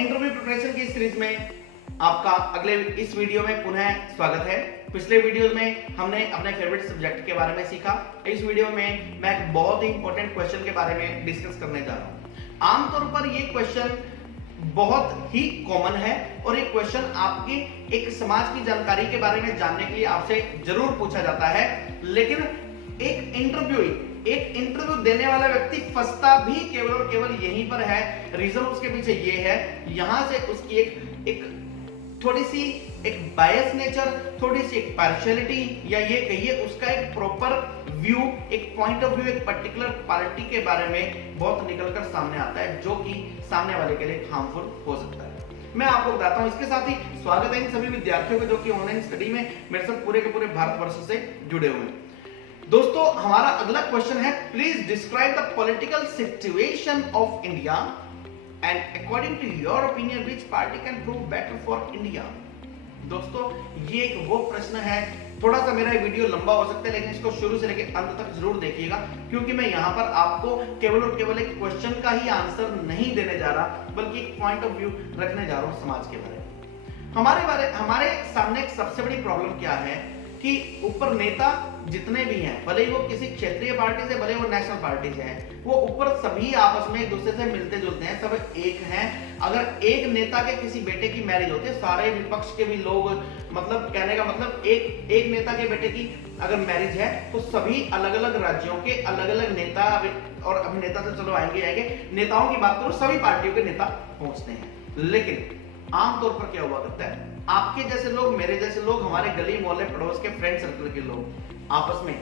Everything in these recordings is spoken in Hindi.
इंटरव्यू प्रिपरेशन की सीरीज में आपका अगले इस वीडियो में पुनः स्वागत है। पिछले वीडियो में हमने अपने फेवरेट सब्जेक्ट के बारे में सीखा। इस वीडियो में मैं एक बहुत ही इंपॉर्टेंट क्वेश्चन के बारे में डिस्कस करने जा रहा हूं। आमतौर पर ये क्वेश्चन बहुत ही कॉमन है और ये क्वेश्चन आपकी एक समाज की जानकारी के बारे में जानने के लिए आपसे जरूर पूछा जाता है, लेकिन एक इंटरव्यू देने वाला व्यक्ति फंसता भी केवल और केवल यहीं पर है। रीजन उसके पीछे ये है, यहां से उसकी एक थोड़ी सी एक बायस नेचर, थोड़ी सी एक पार्शियलिटी, या ये कहिए उसका एक प्रॉपर व्यू, एक पॉइंट ऑफ व्यू, एक पर्टिकुलर पार्टी के बारे में बहुत निकलकर सामने आता है, जो कि सामने वाले के लिए हार्मफुल हो सकता है। मैं आपको बताता हूं। इसके साथ ही स्वागत है इन सभी विद्यार्थियों का जो कि ऑनलाइन स्टडी में मेरे साथ पूरे के पूरे भारतवर्ष से जुड़े हुए हैं। दोस्तों, हमारा अगला क्वेश्चन है, please describe the political situation of India and according to your opinion which party can prove better for India. दोस्तों, ये एक वो प्रश्न है, थोड़ा सा मेरा वीडियो लंबा हो सकता है, लेकिन इसको शुरू से लेकर अंत तक जरूर देखिएगा, क्योंकि मैं यहाँ पर आपको केवल और केवल एक क्वेश्चन का ही आंसर नहीं देने जा रहा, बल्कि एक पॉइंट ऑफ व्यू रखने जा रहा हूँ समाज के बारे में। हमारे सामने एक सबसे बड़ी प्रॉब्लम क्या है कि ऊपर नेता जितने भी हैं, भले ही वो किसी क्षेत्रीय पार्टी से, भले वो नेशनल पार्टी से हैं, वो ऊपर सभी आपस में एक दूसरे से मिलते जुलते हैं, सब एक हैं। अगर एक नेता के किसी बेटे की मैरिज होती है, सारे विपक्ष के भी लोग, मतलब कहने का मतलब एक नेता के बेटे की अगर मैरिज है तो सभी अलग अलग राज्यों के अलग अलग नेता और अभिनेता से, चलो आएंगे नेताओं की बात करो, सभी पार्टियों के नेता पहुंचते हैं। लेकिन आमतौर पर क्या हुआ करता है, आपके जैसे लोग, मेरे जैसे लोग, हमारे गली मोहल्ले पड़ोस के फ्रेंड सर्कल के लोग आपस में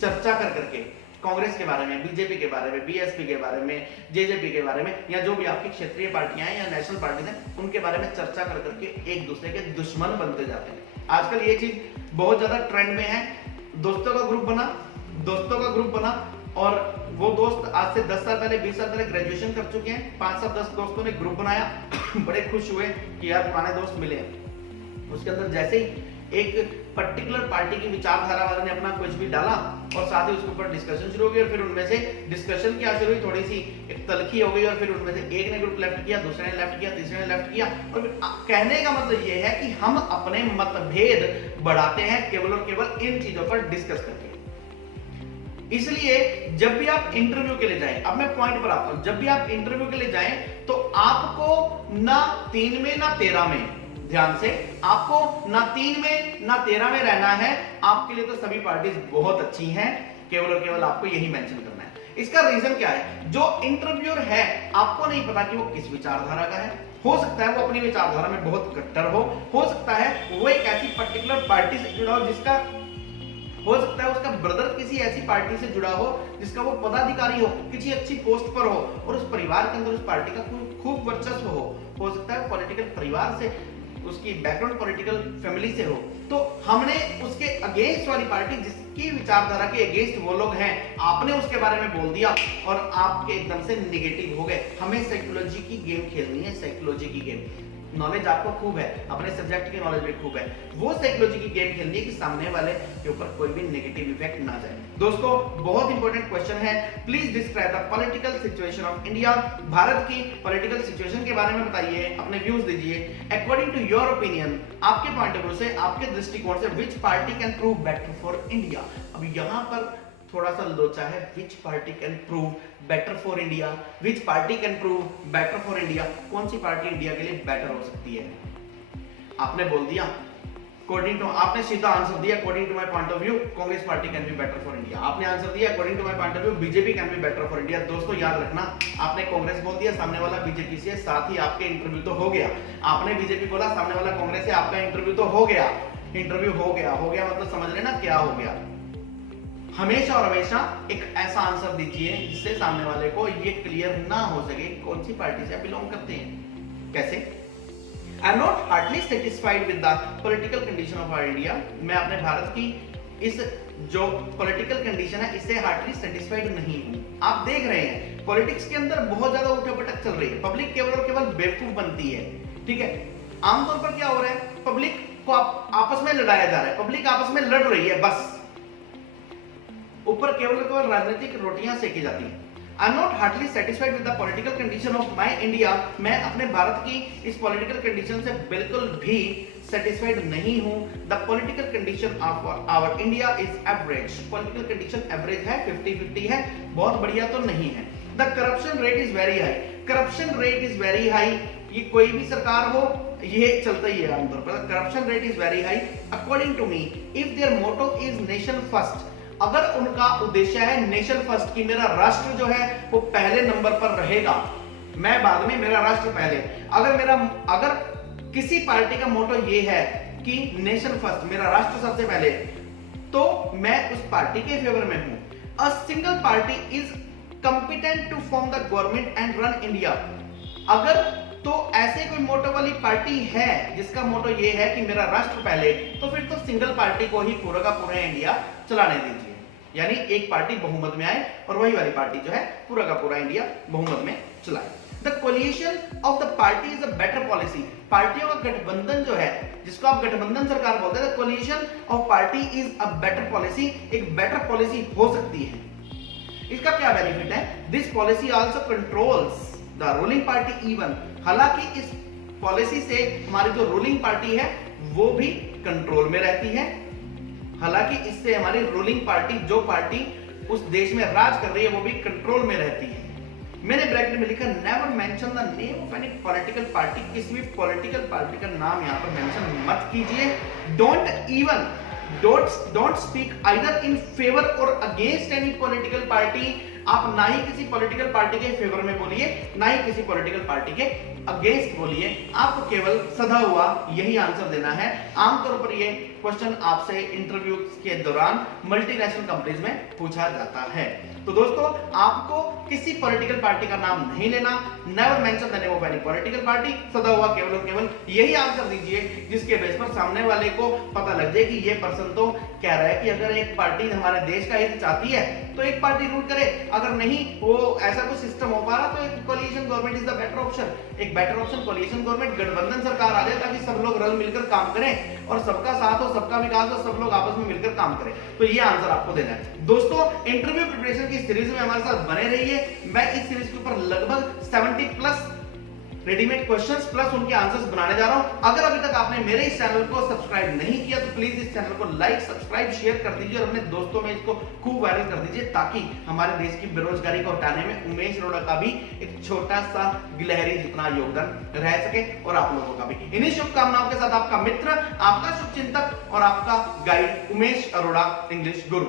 चर्चा कर करके कांग्रेस के बारे में, बीजेपी के बारे में, बीएसपी के बारे में, जेजेपी के बारे में, या जो भी आपकी क्षेत्रीय पार्टियां हैं या नेशनल पार्टी हैं, उनके बारे में चर्चा कर करके एक दूसरे के दुश्मन बनते जाते हैं। आजकल ये चीज बहुत ज्यादा ट्रेंड में है। दोस्तों का ग्रुप बना और वो दोस्त आज से 10 साल पहले, 20 साल पहले ग्रेजुएशन कर चुके हैं, 5 साल 10 दोस्तों ने ग्रुप बनाया बड़े खुश हुए कि यार पुराने दोस्त मिले हैं। उसके अंदर जैसे ही एक पर्टिकुलर पार्टी की विचारधारा वाले ने अपना कुछ भी डाला और साथ ही उसके ऊपर डिस्कशन शुरू हो गई, और फिर उनमें से डिस्कशन क्या शुरू हुई, थोड़ी सी एक तलखी हो गई, और फिर उनमें से एक ने ग्रुप लेफ्ट किया, दूसरे ने लेफ्ट किया, तीसरे ने लेफ्ट किया। और कहने का मतलब ये है कि हम अपने मतभेद बढ़ाते हैं केवल और केवल इन चीजों पर डिस्कस करके। इसलिए जब भी आप इंटरव्यू के लिए जाएं, अब मैं पॉइंट पर आता हूं, जब भी आप इंटरव्यू के लिए जाएं तो आपको ना 3 में ना 13 में, ध्यान से, आपको ना 3 में ना 13 में रहना है। आपके लिए तो सभी पार्टीज बहुत अच्छी हैं, केवल और केवल आपको यही मेंशन करना है। इसका रीजन क्या है, जो इंटरव्यूअर है आपको नहीं पता कि वो किस विचारधारा का है। हो सकता है वो अपनी विचारधारा में बहुत कट्टर हो सकता है वो एक ऐसी पर्टिकुलर पार्टी से जुड़ा हो, हो सकता है उसका ब्रदर किसी ऐसी पार्टी से जुड़ा हो जिसका वो पदाधिकारी हो, किसी अच्छी पोस्ट पर हो, और उस परिवार के अंदर उस पार्टी का खूब वर्चस्व हो सकता है पॉलिटिकल परिवार से, उसकी बैकग्राउंड पॉलिटिकल फैमिली से हो। तो हमने उसके अगेंस्ट वाली पार्टी, जिसकी विचारधारा के अगेंस्ट वो लोग हैं, आपने उसके बारे में बोल दिया और आपके एकदम से नेगेटिव हो गए। हमें साइकोलॉजी की गेम खेलनी है, साइकोलॉजी की गेम। नॉलेज आपको खूब है, अपने सब्जेक्ट की नॉलेज भी खूब है, वो साइकोलॉजी की गेम खेलनी है कि सामने वाले के ऊपर कोई भी नेगेटिव इफेक्ट ना जाए। दोस्तों, बहुत इंपॉर्टेंट क्वेश्चन है, please describe the political situation of India. Bharat की पॉलिटिकल सिचुएशन के बारे में बताइए, अपने व्यूज दीजिए अकॉर्डिंग टू योर ओपिनियन, आपके पॉइंट ऑफ व्यू से, आपके दृष्टिकोण से, which party can prove better for India. अब यहाँ पर थोड़ा सा लोचा है, विच party can prove better for India, which party can prove better for India. कौन सी पार्टी इंडिया के लिए बेटर हो सकती है? आपने बोल दिया अकॉर्डिंग टू, आपने सीधा आंसर दिया according to my point of view Congress party can be better for India. आपने आंसर दिया according to my point of view BJP can be better for India. दोस्तों याद रखना, आपने कांग्रेस बोल दिया, सामने वाला बीजेपी से, साथ ही आपके इंटरव्यू तो हो गया। आपने बीजेपी बोला, सामने वाला कांग्रेस से, आपका इंटरव्यू तो हो गया। इंटरव्यू हो गया मतलब समझ लेना क्या हो गया। हमेशा और हमेशा एक ऐसा आंसर दीजिए जिससे सामने वाले को ये क्लियर ना हो सके कौन सी पार्टी से आप बिलोंग करते हैं। कैसे? I am not hardly satisfied with the political condition of our India. मैं अपने भारत की इस जो पॉलिटिकल कंडीशन है इससे हार्डली सेटिस्फाइड नहीं हूं। आप देख रहे हैं पॉलिटिक्स के अंदर बहुत ज्यादा उठापटक चल रही है, पब्लिक केवल और केवल बेवकूफ बनती है। ठीक है, आमतौर पर क्या हो रहा है, पब्लिक को आपस में लड़ाया जा रहा है, पब्लिक आपस में लड़ रही है, बस ऊपर केवल केवल राजनीतिक रोटियां सेकी जाती हैं। आई am not hardly satisfied with the political condition of my India. मैं अपने भारत की इस पॉलिटिकल कंडीशन से बिल्कुल भी सेटिस्फाइड नहीं हूं। The political condition of our India is average. Political condition average है, 50-50 है, बहुत बढ़िया तो नहीं है। The corruption rate is very high. Corruption rate is very high. ये कोई भी सरकार हो, ये चलता ही है आमतौर पर। Corruption rate is very high. According to me, if their motto is nation first, अगर उनका उद्देश्य है नेशन फर्स्ट की मेरा राष्ट्र जो है वो पहले नंबर पर रहेगा, मैं बाद में, मेरा राष्ट्र पहले, अगर किसी पार्टी का मोटो ये है कि नेशन फर्स्ट, मेरा राष्ट्र सबसे पहले, तो मैं उस पार्टी के फेवर में हूं। A single party is competent to form the government and run India. अगर तो ऐसे कोई मोटो वाली पार्टी है जिसका मोटो ये है कि मेरा राष्ट्र पहले, तो फिर तो सिंगल पार्टी को ही पूरा का पूरा इंडिया चलाने दीजिए। यानी एक पार्टी बहुमत में आए और वही वाली पार्टी जो है पूरा का पूरा इंडिया बहुमत में चलाए। The collision of the party is a better policy. पार्टियों का गठबंधन जो है, जिसको आप गठबंधन सरकार बोलते हैं, the collision of party is a better policy. एक बेटर पॉलिसी हो सकती है। इसका क्या बेनिफिट है? This policy also controls the ruling party even. हालांकि इस पॉलिसी से हमारी जो रूलिंग पार्टी है वो भी कंट्रोल में रहती है। हालांकि इससे हमारी रूलिंग पार्टी, जो पार्टी उस देश में राज कर रही है, वो भी कंट्रोल में रहती है। मैंने ब्रैकेट में लिखा, never mention the name of any political party. किसी भी पॉलिटिकल पार्टी का नाम यहां पर मेंशन मत कीजिए। Don't speak either in favour और अगेंस्ट एनी पॉलिटिकल पार्टी। आप ना ही किसी पॉलिटिकल पार्टी के फेवर में बोलिए, ना ही किसी पॉलिटिकल पार्टी के अगेंस्ट बोलिए। आपको केवल सदा हुआ यही आंसर देना है। आमतौर पर ये क्वेश्चन आपसे इंटरव्यू के दौरान मल्टीनेशनल कंपनीज में पूछा जाता है। तो दोस्तों, आपको किसी पॉलिटिकल पार्टी का नाम नहीं लेना। Never mention the name of any political party. सदा हुआ केवल और केवल यही आंसर दीजिए जिसके बेस पर सामने वाले को पता लग जाए कि ये पर्सन तो कह रहा है कि अगर एक पार्टी हमारे देश का हित चाहती है तो एक पार्टी रूल करे, अगर नहीं वो ऐसा कुछ सिस्टम हो पा रहा तो एक coalition government is the better option. एक बेटर ऑप्शन कोलिशन गवर्नमेंट, गठबंधन सरकार आ जाए ताकि सब लोग रल मिलकर काम करें और सबका साथ हो, सबका विकास हो, सब लोग आपस में मिलकर काम करें। तो ये आंसर आपको देना है। दोस्तों, इंटरव्यू प्रिपरेशन की सीरीज में हमारे साथ बने रहिए। मैं इस सीरीज के ऊपर लगभग 70 प्लस रेडीमेड क्वेश्चंस प्लस उनके आंसर्स बनाने जा रहा हूं। अगर अभी तक आपने मेरे इस चैनल को सब्सक्राइब नहीं किया तो प्लीज इस चैनल को लाइक, सब्सक्राइब, शेयर कर दीजिए और अपने दोस्तों में इसको खूब वायरल कर दीजिए ताकि हमारे देश की बेरोजगारी को हटाने में उमेश अरोड़ा का भी एक छोटा सा गिलहरी जितना योगदान रह सके और आप लोगों का भी। इन्हीं शुभकामनाओं के साथ आपका मित्र, आपका शुभचिंतक और आपका गाइड उमेश अरोड़ा, इंग्लिश गुरु।